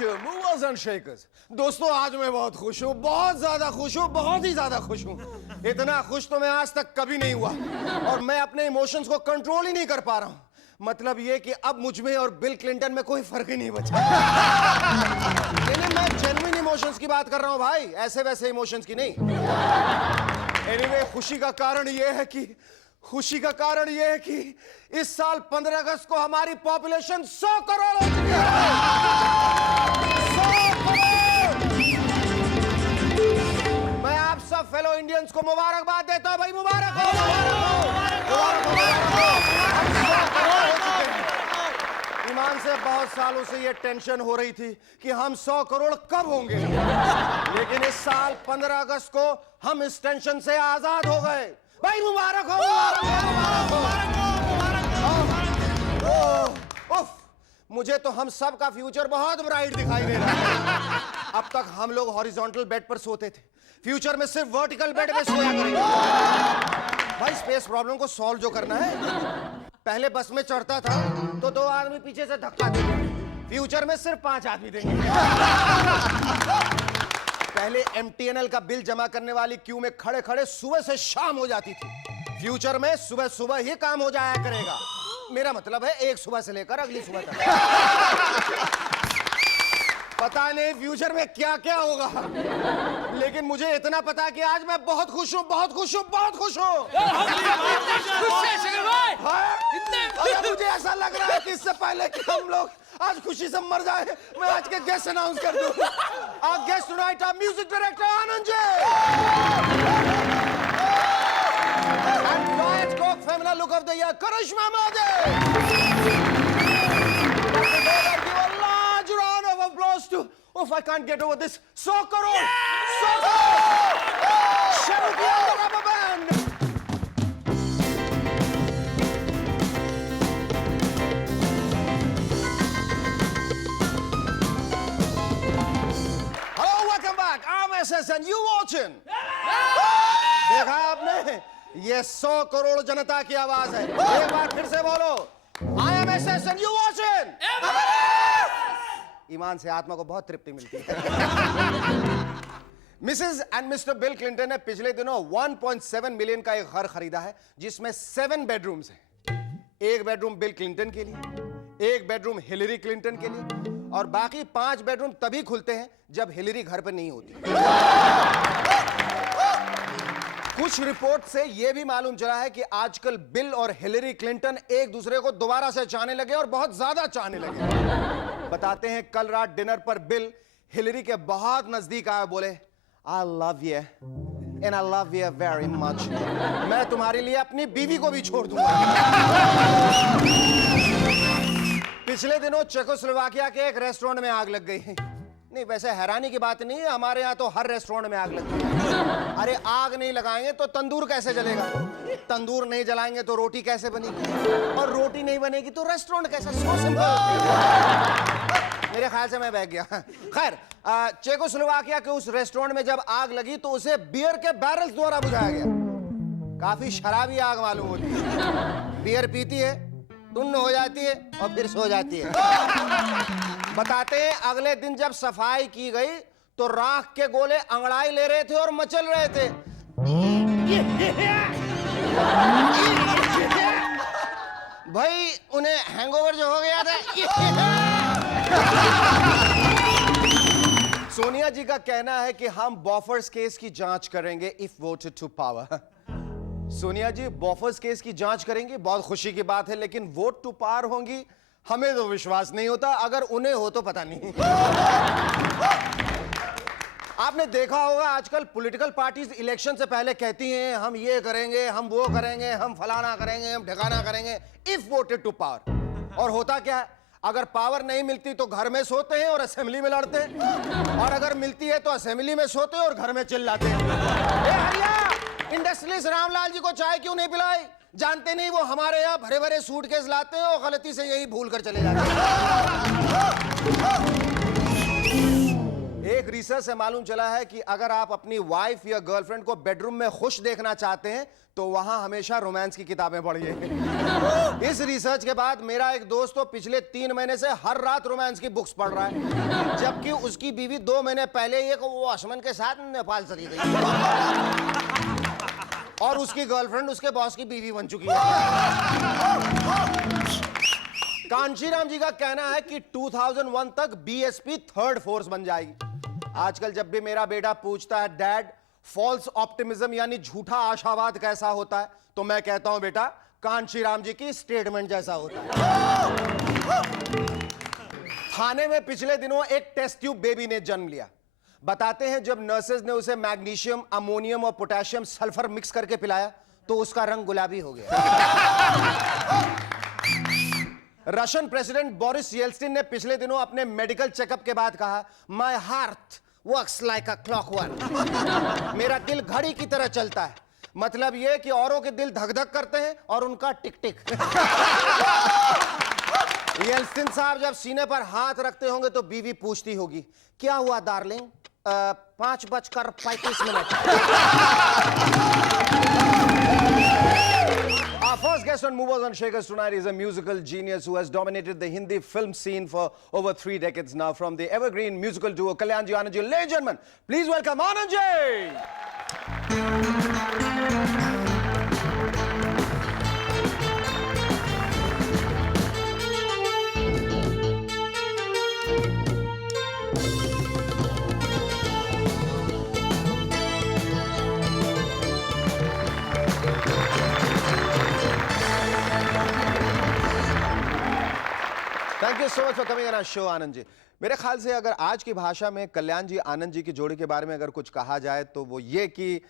dear movers and shakers. दोस्तों आज मैं बहुत खुश हूँ, बहुत ज्यादा खुश हूँ, बहुत ही ज्यादा खुश हूँ। इतना खुश तो मैं आज तक कभी नहीं हुआ और मैं अपने इमोशंस को कंट्रोल ही नहीं कर पा रहा हूँ। मतलब ये कि अब मुझ में और बिल क्लिंटन में कोई फर्क ही नहीं बचा। मैं जेन्युइन इमोशंस की बात कर रहा हूँ भाई, ऐसे वैसे इमोशंस की नहीं। एनीवे, खुशी का कारण ये है कि इस साल 15 अगस्त को हमारी पॉपुलेशन 100 करोड़ हो चुकी है। 100 करोड़। मैं आप सब फेलो इंडियंस को मुबारकबाद देता हूं भाई, मुबारक हो, ईमान से बहुत सालों से ये टेंशन हो रही थी कि हम 100 करोड़ कब होंगे, लेकिन इस साल 15 अगस्त को हम इस टेंशन से आजाद हो गए भाई। मुबारक हो, मुझे तो हम सब का फ्यूचर बहुत ब्राइट दिखाई दे रहा है। अब तक हम लोग हॉरिजॉन्टल बेड पर सोते थे, फ्यूचर में सिर्फ वर्टिकल बेड में सोया करेंगे भाई। स्पेस प्रॉब्लम को सॉल्व जो करना है, पहले बस में चढ़ता था तो 2 आदमी पीछे से धक्का देंगे, फ्यूचर में सिर्फ 5 आदमी देंगे। पहले MTNL का बिल जमा करने वाली क्यू में खड़े खड़े सुबह से शाम हो जाती थी, फ्यूचर में सुबह सुबह ही काम हो जाया करेगा। मेरा मतलब है एक सुबह से लेकर अगली सुबह तक। पता नहीं फ्यूचर में क्या क्या होगा, लेकिन मुझे इतना पता है कि आज मैं बहुत खुश हूँ, बहुत खुश हूँ, बहुत खुश हूँ। मुझे ऐसा लग रहा है कि इससे पहले कि हम लोग आज खुशी से मर जाए, मैं आज के गेस्ट अनाउंस कर दूं। Our guest tonight are music director Anand Ji and Quiet Coke Femina Look of the Year Karishma Madhe. Give a large round of applause to, I can't get over this, 100 crore! 100 crore! Sharuki and the Rubber Band! And you watching? देखा आपने, ये 100 करोड़ जनता की आवाज है। एक बार फिर से बोलो, I am SS and you watching? ईमान से आत्मा को बहुत तृप्ति मिलती है। Mrs and mister bill Clinton ने पिछले दिनों 1.7 मिलियन का एक घर खरीदा है, जिसमें 7 बेडरूम्स हैं। एक बेडरूम बिल क्लिंटन के लिए, एक बेडरूम हिलरी क्लिंटन के लिए, और बाकी 5 बेडरूम तभी खुलते हैं जब हिलरी घर पर नहीं होती। कुछ रिपोर्ट से यह भी मालूम चला है कि आजकल बिल और हिलरी क्लिंटन एक दूसरे को दोबारा से चाहने लगे और बहुत ज्यादा चाहने लगे। बताते हैं कल रात डिनर पर बिल हिलरी के बहुत नजदीक आए, बोले I love you and I love you very much. मैं तुम्हारे लिए अपनी बीवी को भी छोड़ दूंगा। पिछले दिनों चेकोस्लोवाकिया के एक रेस्टोरेंट में आग लग गई। नहीं, वैसे हैरानी की बात नहीं है, हमारे यहाँ तो हर रेस्टोरेंट में आग लगती है। अरे आग नहीं लगाएंगे तो तंदूर कैसे जलेगा, तंदूर नहीं जलाएंगे तो रोटी कैसे बनेगी, और रोटी नहीं बनेगी तो रेस्टोरेंट कैसे। So simple. मेरे ख्याल से मैं बह गया। खैर, चेकोस्लोवाकिया के उस रेस्टोरेंट में जब आग लगी तो उसे बियर के बैरल्स द्वारा बुझाया गया। काफी शराबी आग मालूम होती है। बियर पीती है, टुन्न हो जाती है और फिर सो जाती है। बताते हैं अगले दिन जब सफाई की गई तो राख के गोले अंगड़ाई ले रहे थे और मचल रहे थे। भाई उन्हें हैंगओवर जो हो गया था। सोनिया जी का कहना है कि हम बॉफर्स केस की जांच करेंगे if voted to power. Sonia ji Bofors case की जांच करेंगी, बहुत खुशी की बात है, लेकिन वोट टू पावर होंगी हमें तो विश्वास नहीं होता। अगर उन्हें हो तो पता नहीं। आपने देखा होगा आजकल पॉलिटिकल पार्टीज इलेक्शन से पहले कहती हैं हम ये करेंगे, हम वो करेंगे, हम फलाना करेंगे, हम ठिकाना करेंगे इफ वोटेड टू पावर। और होता क्या है, अगर पावर नहीं मिलती तो घर में सोते हैं और असेंबली में लड़ते हैं, और अगर मिलती है तो असेंबली में सोते हैं और घर में चिल्लाते हैं। इंडस्ट्रियलिस्ट रामलाल जी को चाय क्यों नहीं पिलाई, जानते नहीं वो हमारे यहाँ भरे भरे सूटकेस लाते हैं और गलती से यही भूल कर चले जाते हैं। एक रिसर्च से मालूम चला है कि अगर आप अपनी वाइफ या गर्लफ्रेंड को बेडरूम में खुश देखना चाहते हैं तो वहां हमेशा रोमांस की किताबें पढ़िए। इस रिसर्च के बाद मेरा एक दोस्त तो पिछले 3 महीने से हर रात रोमांस की बुक्स पढ़ रहा है, जबकि उसकी बीवी 2 महीने पहले ही वो आसमान के साथ नेपाल चली गई और उसकी गर्लफ्रेंड उसके बॉस की बीवी बन चुकी है। कांशीराम जी का कहना है कि 2001 तक बीएसपी थर्ड फोर्स बन जाएगी। आजकल जब भी मेरा बेटा पूछता है डैड फॉल्स ऑप्टिमिज्म यानी झूठा आशावाद कैसा होता है, तो मैं कहता हूं बेटा कांशीराम जी की स्टेटमेंट जैसा होता है। थाने में पिछले दिनों एक टेस्ट ट्यूब बेबी ने जन्म लिया। बताते हैं जब नर्सेज ने उसे मैग्नीशियम, अमोनियम और पोटेशियम सल्फर मिक्स करके पिलाया तो उसका रंग गुलाबी हो गया। रशियन प्रेसिडेंट बोरिस येल्सिन ने पिछले दिनों अपने मेडिकल चेकअप के बाद कहा, my heart works like a clockwork. मेरा दिल घड़ी की तरह चलता है। मतलब यह कि औरों के दिल धक धक करते हैं और उनका टिक टिक। येल्सिन साहब जब सीने पर हाथ रखते होंगे तो बीवी पूछती होगी, क्या हुआ darling? 5:35। Our first guest on Movers and Shakers tonight is a musical genius who has dominated the Hindi film scene for over 3 decades now. From the evergreen musical duo Kalyanji Anand ji, ladies and gentlemen, please welcome Anand ji. Thank you so much for coming on our show Anand ji. मेरे ख्याल से अगर आज की भाषा में कल्याण जी आनंद जी की जोड़ी के बारे में अगर कुछ कहा जाए तो वो ये कि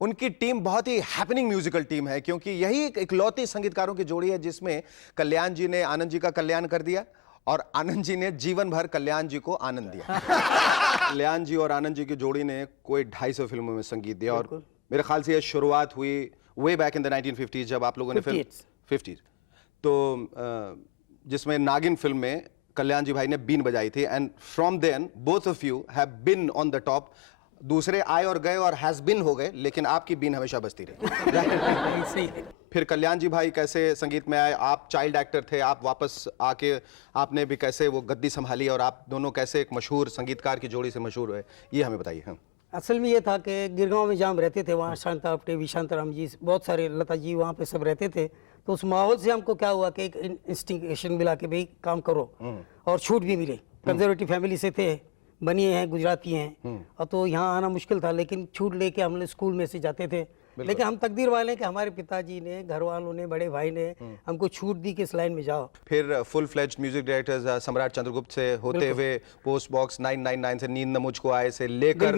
उनकी टीम बहुत ही हैपनिंग म्यूजिकल टीम है, क्योंकि यही एक इकलौती संगीतकारों की जोड़ी है जिसमें कल्याण जी ने आनंद जी का कल्याण कर दिया और आनंद जी ने जीवन भर कल्याण जी को आनंद दिया। कल्याण जी और आनंद जी की जोड़ी ने कोई 250 फिल्मों में संगीत दिया और मेरे ख्याल से यह शुरुआत हुई way back in the 1950s जब आप लोगों ने फिल्म 50s तो जिसमें नागिन फिल्म में कल्याण जी भाई ने बीन बजाई थी and from then both of you have been on the top. दूसरे आए और गए और हैज बीन हो गए, लेकिन आपकी बीन हमेशा बजती रही। फिर कल्याण जी भाई कैसे संगीत में आए? आप चाइल्ड एक्टर थे, आप वापस आके आपने भी कैसे वो गद्दी संभाली और आप दोनों कैसे एक मशहूर संगीतकार की जोड़ी से मशहूर हुए, ये हमें बताइए। हाँ, असल में ये था कि गिरगांव में जहाँ हम रहते थे वहाँ शांता अपटे भी, शांताराम जी, बहुत सारे लता जी वहाँ पे सब रहते थे। तो उस माहौल से हमको क्या हुआ कि एक इंस्टिगेशन मिला कि भाई काम करो और छूट भी मिले। कंजर्वेटिव फैमिली से थे, बनिए हैं, गुजराती हैं, और तो यहाँ आना मुश्किल था, लेकिन छूट लेके हम स्कूल में से जाते थे। लेकिन हम तकदीर वाले कि हमारे पिताजी ने, घर वालों ने, बड़े भाई ने हमको छूट दी कि इस लाइन में जाओ। फिर फुल फ्लेज्ड म्यूजिक डायरेक्टर्स सम्राट चंद्रगुप्त से होते हुए पोस्ट बॉक्स 999 से नींद न मुझको आए से लेकर दिल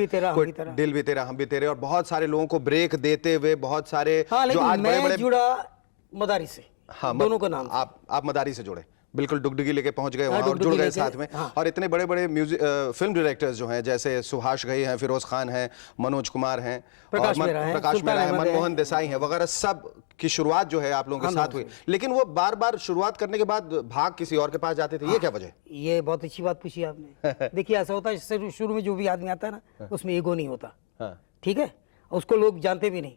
भी तेरा हम भी तेरे और बहुत सारे लोगों को ब्रेक देते हुए बहुत सारे जो आज बड़े-बड़े जुड़ा मदारी से। हाँ, दोनों का नाम आप मदारी से जुड़े, बिल्कुल डुगडुगी लेके पहुंच गए वहां और जुड़ गए साथ में। और इतने बड़े बड़े म्यूजिक फिल्म डायरेक्टर्स जो हैं जैसे सुभाष घई हैं, फिरोज खान हैं, मनोज कुमार हैं, प्रकाश मेहरा है, मनमोहन देसाई हैं वगैरह, सब की शुरुआत जो है आप लोगों के साथ हुई। लेकिन वो बार बार शुरुआत करने के बाद भाग किसी और के पास जाते थे, ये क्या वजह? ये बहुत अच्छी बात पूछी आपने। देखिए ऐसा होता है शुरू में जो भी आदमी आता है ना उसमें ईगो नहीं होता, ठीक है, उसको लोग जानते भी नहीं।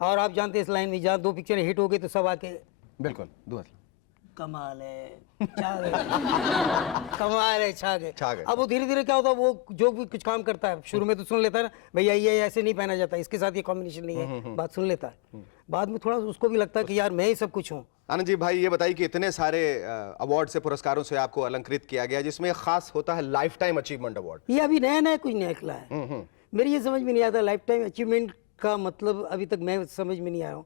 और आप जानते इस लाइन में जहाँ 2 पिक्चरें हिट हो गई तो सब आके बिल्कुल कमाल है, कमाल है, छा गए। अब वो धीरे धीरे क्या होता है, वो जो भी कुछ काम करता है शुरू में तो सुन लेता है ना, भैया ये ऐसे नहीं पहना जाता, इसके साथ ये कॉम्बिनेशन नहीं है, बात सुन लेता है। बाद में थोड़ा उसको भी लगता है कि यार मैं ही सब कुछ हूँ। आनंद जी भाई ये बताइए कि इतने सारे अवार्ड से, पुरस्कारों से आपको अलंकृत किया गया, जिसमें खास होता है लाइफ टाइम अचीवमेंट अवार्ड। ये अभी नया कुछ निकला है, मेरी ये समझ में नहीं आता लाइफ टाइम अचीवमेंट का मतलब, अभी तक मैं समझ में नहीं आया हूँ।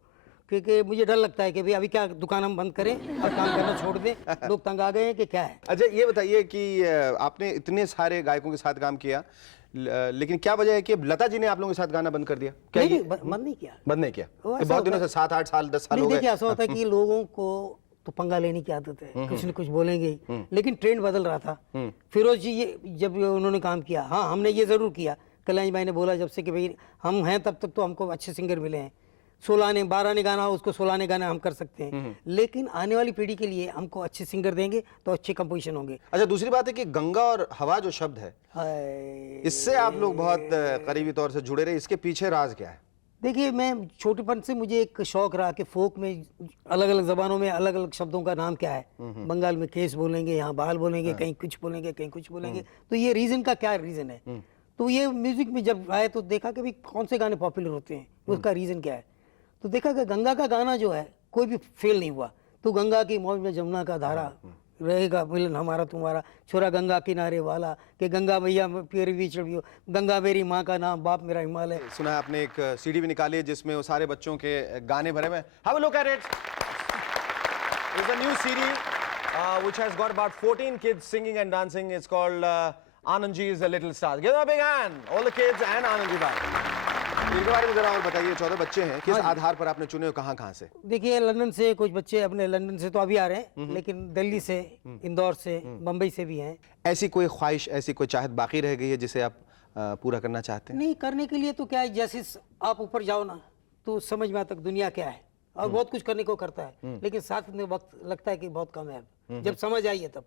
क्योंकि मुझे डर लगता है कि भाई अभी क्या दुकान हम बंद करें और काम करना छोड़ दें, लोग तंग आ गए हैं कि क्या है। अच्छा ये बताइए कि आपने इतने सारे गायकों के साथ काम किया, लेकिन क्या वजह है कि लता जी ने आप लोगों के साथ गाना बंद कर दिया? क्या नहीं, बंद नहीं किया, बंद नहीं किया? बहुत दिनों से 7-8 साल 10 साल हो गए। देखिए ऐसा होता है कि लोगों को तो पंगा लेने की आदत है, कुछ न कुछ बोलेंगे, लेकिन ट्रेंड बदल रहा था। फिरोज जी ये जब उन्होंने काम किया, हाँ हमने ये जरूर किया, कल्याण भाई ने बोला जब से कि भाई हम हैं तब तक तो हमको अच्छे सिंगर मिले हैं, 16 आने 12 आने गाना हो उसको 16 आने गाना हम कर सकते हैं, लेकिन आने वाली पीढ़ी के लिए हमको अच्छे सिंगर देंगे तो अच्छे कंपोजिशन होंगे। अच्छा, दूसरी बात है कि गंगा और हवा जो शब्द है, हाय। इससे आप लोग बहुत करीबी तौर से जुड़े रहे, इसके पीछे राज क्या है? देखिए, मैं छोटेपन से मुझे एक शौक रहा कि फोक में अलग अलग जबानों में अलग अलग शब्दों का नाम क्या है। बंगाल में केस बोलेंगे, यहाँ बाल बोलेंगे, कहीं कुछ बोलेंगे, कहीं कुछ बोलेंगे। तो ये रीजन का क्या रीजन है? तो ये म्यूजिक में जब आए तो देखा कि भाई कौन से गाने पॉपुलर होते हैं, उसका रीजन क्या है। तो देखा कि गंगा का गाना जो है कोई भी फेल नहीं हुआ। तो गंगा की मौज में जमुना का धारा, रहेगा मिलन हमारा तुम्हारा, छोरा गंगा किनारे वाला, कि गंगा मैया प्यारी भी चढ़ियो, गंगा मेरी माँ का नाम, बाप मेरा हिमालय। सुना है आपने एक सीडी भी निकाली है जिसमें वो सारे बच्चों के गाने भरे हुए हैं। Have a look at it. It's a new CD which has got about 14 kids singing and dancing. It's called Anandji is a Little Star. Give them a big hand, all the kids and Anandji bhai. इनके बारे में जरा और बताइए। 14 बच्चे हैं, किस आधार पर आपने चुने हो, कहाँ से? देखिए, लंदन से कुछ बच्चे, अपने लंदन से तो अभी आ रहे हैं, लेकिन दिल्ली से, इंदौर से, मुंबई से भी हैं। ऐसी कोई ख्वाहिश, ऐसी कोई चाहत बाकी रह गई है जिसे आप पूरा करना चाहते हैं? नहीं, करने के लिए तो क्या है, जैसे आप ऊपर जाओ ना तो समझ में आता है दुनिया क्या है, और बहुत कुछ करने को करता है, लेकिन साथ में वक्त लगता है कि बहुत कम है। जब समझ आई है तब,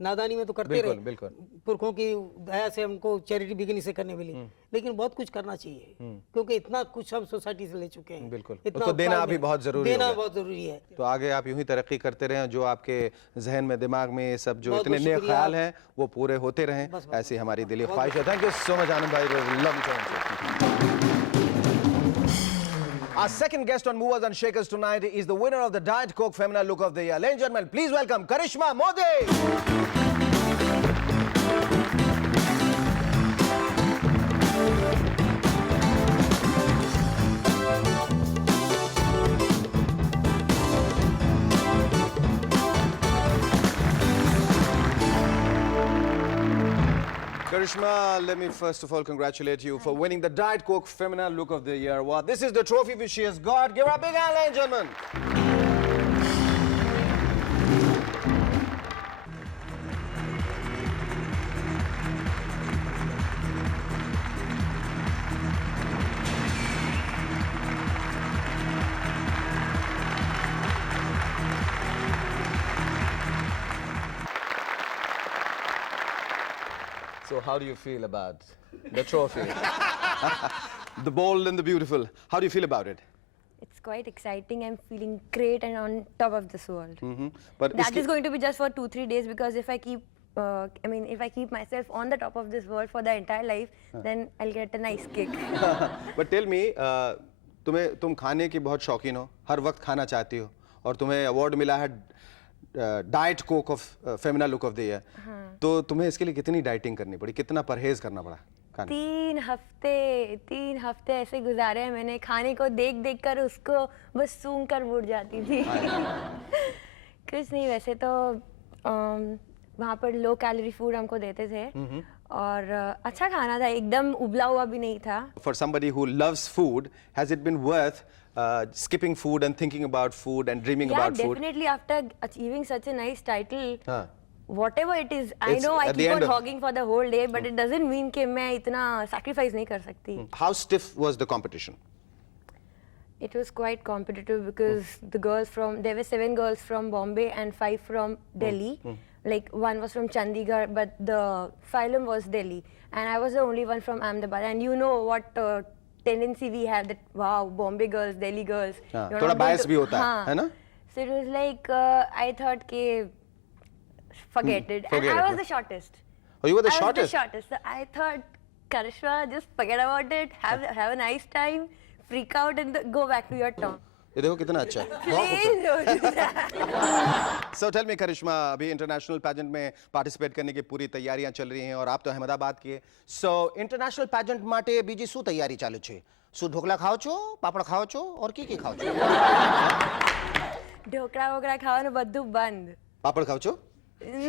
नादानी में तो करते रहे, बिल्कुल। पुरखों की दया से हमको चैरिटी बिगिनी से करने मिली, लेकिन बहुत कुछ करना चाहिए, क्योंकि इतना कुछ हम सोसाइटी से ले चुके हैं। बिल्कुल, इतना उसको देना अभी बहुत जरूरी है। देना बहुत जरूरी है। तो आगे आप यूं ही तरक्की करते रहें, जो आपके जहन में, दिमाग में ये सब जो बहुत इतने बहुत नए शुक्रिया। ख्याल हैं वो पूरे होते रहें, ऐसी हमारी दिली ख्वाहिश है। थैंक यू सो मच आनंद भाई, love you. Our second guest on Movers and Shakers tonight is the winner of the Diet Coke Femina Look of the Year. Ladies and gentlemen, please welcome Karishma Modi. Karishma, let me first of all congratulate you for winning the Diet Coke Femina Look of the Year award. This is the trophy which she has got. Give her a big hand, ladies and gentlemen. So how do you feel about the trophy? The bold and the beautiful. How do you feel about it? It's quite exciting. I'm feeling great and on top of this world. But That is going to be just for 2-3 days, because if I keep, if I keep myself on the top of this world for the entire life, then I'll get a nice kick. But tell me, तुम खाने की बहुत शौकीन हो, हर वक्त खाना चाहती हो, और तुम्हें अवार्ड मिला है diet Coke of Femina look of the year. तो तुम्हें इसके लिए कितनी डाइटिंग करनी पड़ी, कितना परहेज करना पड़ा खाने? 3 हफ्ते ऐसे गुजारे हैं मैंने, खाने को देख देख कर उसको बस सूंघ कर उड़ जाती थी। कुछ नहीं, वैसे तो वहाँ पर लो कैलोरी फूड हमको देते थे, और अच्छा खाना था, एकदम उबला हुआ भी नहीं था। For somebody who loves food, has it been worth skipping food and thinking about food and dreaming about food? Yeah, definitely. After achieving such a nice title, whatever it is, I It's know I at the keep on end of- hogging for the whole day, but it doesn't mean कि मैं इतना sacrifice नहीं कर सकती. How stiff was the competition? It was quite competitive because there were 7 girls from Bombay and 5 from Delhi. Like one was from Chandigarh, but the phylum was Delhi, and I was the only one from Ahmedabad. And you know what tendency we have, that wow, Bombay girls, Delhi girls. हाँ, you're थोड़ा not going bias to- भी होता हाँ. है ना? So it was like I thought कि forget it, and forget I it. was the shortest. Oh, you were the I shortest? was the shortest. So I thought, Karishma, just forget about it. Have a nice time, freak out, and go back to your town. ये देखो कितना अच्छा है। Please don't do that. So tell me करिश्मा, अभी international pageant में participate करने की पूरी तैयारियां चल रही हैं, और आप तो अहमदाबाद की है। So इंटरनेशनल पैजेंट માટે બીજી શું તૈયારી ચાલુ છે? શું ઢોકળા ખાઓ છો, પાપડ ખાઓ છો, और की ખાઓ છો? ઢોકળા વોકળા ખાવાનું બધું બંધ. पापड़ खाओ છો?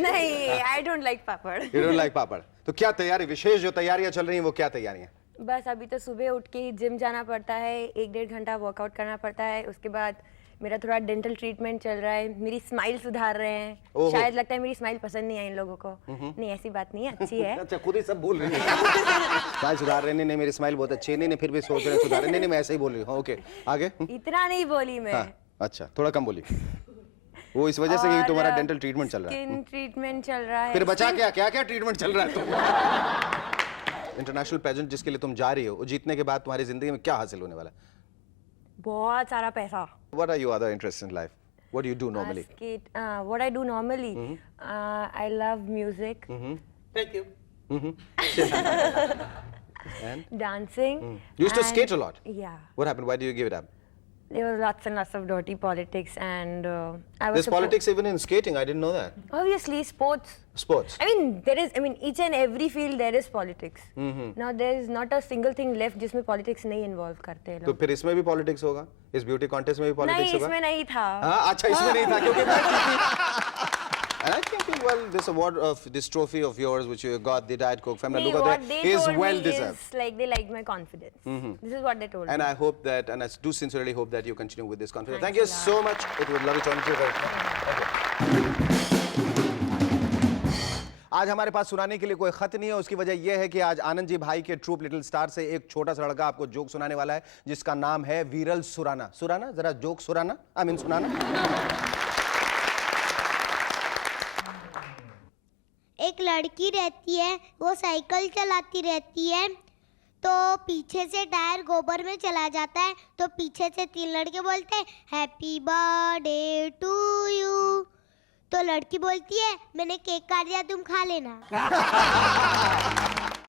नहीं, I don't like papad. You don't like पापड़? तो क्या तैयारी, विशेष जो तैयारियां चल रही हैं वो क्या तैयारियां? बस अभी तो सुबह उठ के जिम जाना पड़ता है, 1-1.5 घंटा वर्कआउट करना पड़ता है, उसके बाद मेरा थोड़ा डेंटल ट्रीटमेंट चल रहा है, मेरी स्माइल सुधार रहे हैं। ओहो। शायद लगता है मेरी स्माइल पसंद नहीं आई इन लोगों को। नहीं ऐसी बात नहीं है, अच्छी है। अच्छा खुद ही सब बोल रही है। स्माइल सुधार रहे, नहीं मेरी स्माइल बहुत अच्छी है, नहीं फिर भी सोच रहे सुधार रहे, नहीं मैं ऐसे ही बोल रही हूँ। ओके आगे। इतना नहीं बोली मैं। हाँ, अच्छा थोड़ा कम बोली। वो इस वजह से कि तुम्हारा डेंटल ट्रीटमेंट चल रहा है। स्किन ट्रीटमेंट चल रहा है। फिर बचा क्या क्या क्या ट्रीटमेंट चल रहा है तुम? इंटरनेशनल पेजेंट जिसके लिए तुम जा रही हो, वो जीतने के बाद तुम्हारी जिंदगी में क्या हासिल होने वाला है? बहुत सारा पैसा। What are your other interests in life? What do you do normally? What I do normally, I love music, Thank you. And dancing. you used to and- skate a lot. Yeah, What happened? Why do you give it up? there were lots and lots of dirty politics, and I was. There's politics even in skating. I didn't know that. Obviously, sports. Sports. I mean, each and every field there is politics. Now there is not a single thing left जिसमें politics नहीं involve करते हैं तो लोग। फिर इसमें भी politics होगा? इस ब्यूटी कॉन्टेस्ट में भी पॉलिटिक्स नहीं, होगा? इसमें नहीं था। हाँ, अच्छा इसमें नहीं था क्योंकि And I think well, this award of this trophy of yours which you got, the Diet Coke family, नहीं, look what at they that, is told well me deserved. is like they liked my confidence. This is what they told And me. I hope that, and I do sincerely hope that you continue with this confidence. Thank Thanks you a so much. It was lovely talking to you. आज हमारे पास सुनाने के लिए कोई खत नहीं है। उसकी वजह यह है कि आज आनंद जी भाई के ट्रूप लिटिल स्टार से एक छोटा सा लड़का आपको जोक सुनाने वाला है जिसका नाम है वीरल सुराना। सुराना जरा जोक सुराना, आई मीन सुनाना। एक लड़की रहती है, वो साइकिल चलाती रहती है, तो पीछे से टायर गोबर में चला जाता है, तो पीछे से 3 लड़के बोलते हैं हैप्पी बर्थडे टू यू। तो लड़की बोलती है मैंने केक काट दिया, तुम खा लेना।